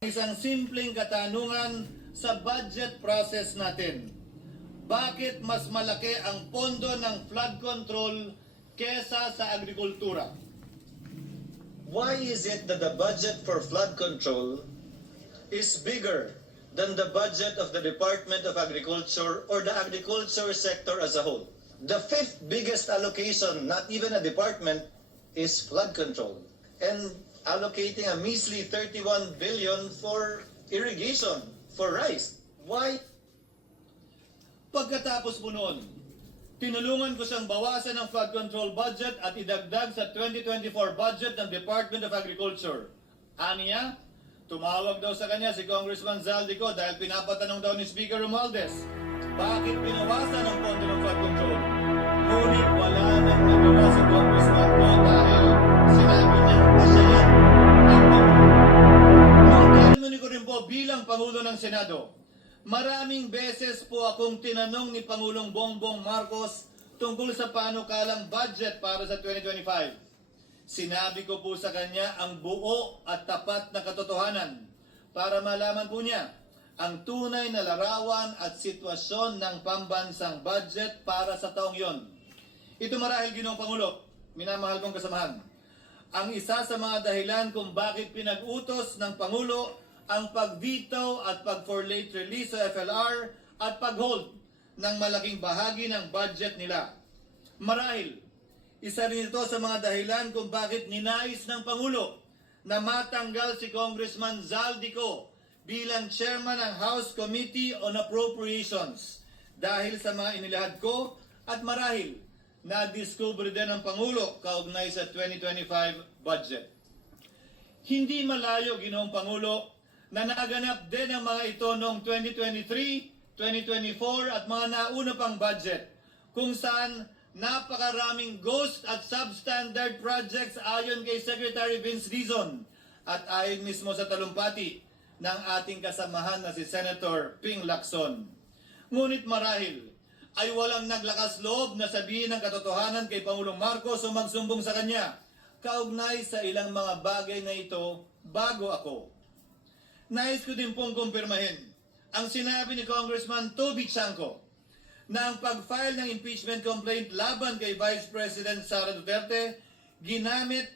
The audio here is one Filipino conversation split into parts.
Isang simpleng katanungan sa budget process natin. Bakit mas malaki ang pondo ng flood control kesa sa agrikultura? Why is it that the budget for flood control is bigger than the budget of the Department of Agriculture or the agriculture sector as a whole? The fifth biggest allocation, not even a department, is flood control. And allocating a measly 31 billion for irrigation, for rice. Why? Pagkatapos po noon, tinulungan ko siyang bawasan ang flood control budget at idagdag sa 2024 budget ng Department of Agriculture. Aniya, tumawag daw sa kanya si Congressman Zaldico dahil pinapatanong daw ni Speaker Romualdez, bakit pinawasan ang pondo ng flood control? Ngunit wala nang nagawa si Congressman ko dahil sinabi niya, siya yan ang Pangulo. Nung termino ko rin po bilang Pangulo ng Senado, maraming beses po akong tinanong ni Pangulong Bongbong Marcos tungkol sa panukalang budget para sa 2025. Sinabi ko po sa kanya ang buo at tapat na katotohanan para malaman po niya ang tunay na larawan at sitwasyon ng pambansang budget para sa taong yon. Ito marahil, Ginoong Pangulo, minamahal kong kasamahan, ang isa sa mga dahilan kung bakit pinag-utos ng Pangulo ang pag-veto at pag-for late release sa FLR at pag-hold ng malaking bahagi ng budget nila. Marahil, isa rin ito sa mga dahilan kung bakit ninais ng Pangulo na matanggal si Congressman Zaldico bilang chairman ng House Committee on Appropriations dahil sa mga inilahad ko at marahil na-discover din ng Pangulo kaugnay sa 2025 budget. Hindi malayo, Ginoong Pangulo, na naganap din ang mga ito noong 2023, 2024 at mga nauna pang budget kung saan napakaraming ghost at substandard projects ayon kay Secretary Vince Dizon at ayon mismo sa talumpati ng ating kasamahan na si Senator Ping Lacson. Ngunit marahil ay walang naglakas loob na sabihin ang katotohanan kay Pangulong Marcos o magsumbong sa kanya kaugnay sa ilang mga bagay na ito bago ako. Nais ko din pong kumpirmahin ang sinabi ni Congressman Toby Chanco na ang pag-file ng impeachment complaint laban kay Vice President Sara Duterte ginamit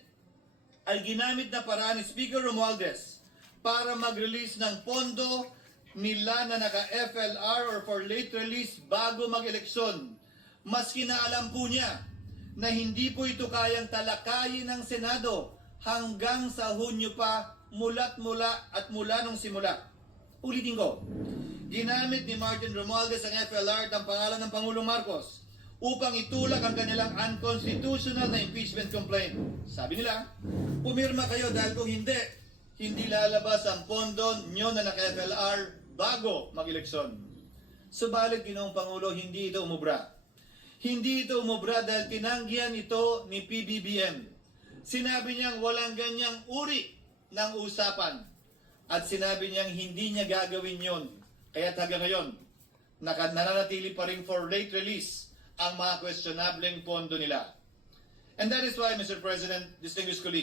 na paraan ni Speaker Romualdez para mag-release ng pondo nila na naka-FLR or for late release bago mag-eleksyon. Maski na alam po niya na hindi po ito kayang talakayin ng Senado hanggang sa Hunyo pa mula nung simula. Ulitin ko, ginamit ni Martin Romualdez ang FLR at ang pangalan ng Pangulong Marcos upang itulak ang kanilang unconstitutional na impeachment complaint. Sabi nila, pumirma kayo dahil kung hindi lalabas ang pondo nyo na naka-FLR bago mag-eleksyon. Subalit, Ginoong Pangulo, hindi ito umubra. Hindi ito umubra dahil tinanggihan ito ni PBBM. Sinabi niyang walang ganyang uri ng usapan at sinabi niyang hindi niya gagawin yon. Kaya't hanggang ngayon, nananatili pa rin for late release ang mga questionableng pondo nila. And that is why, Mr. President, distinguished colleagues,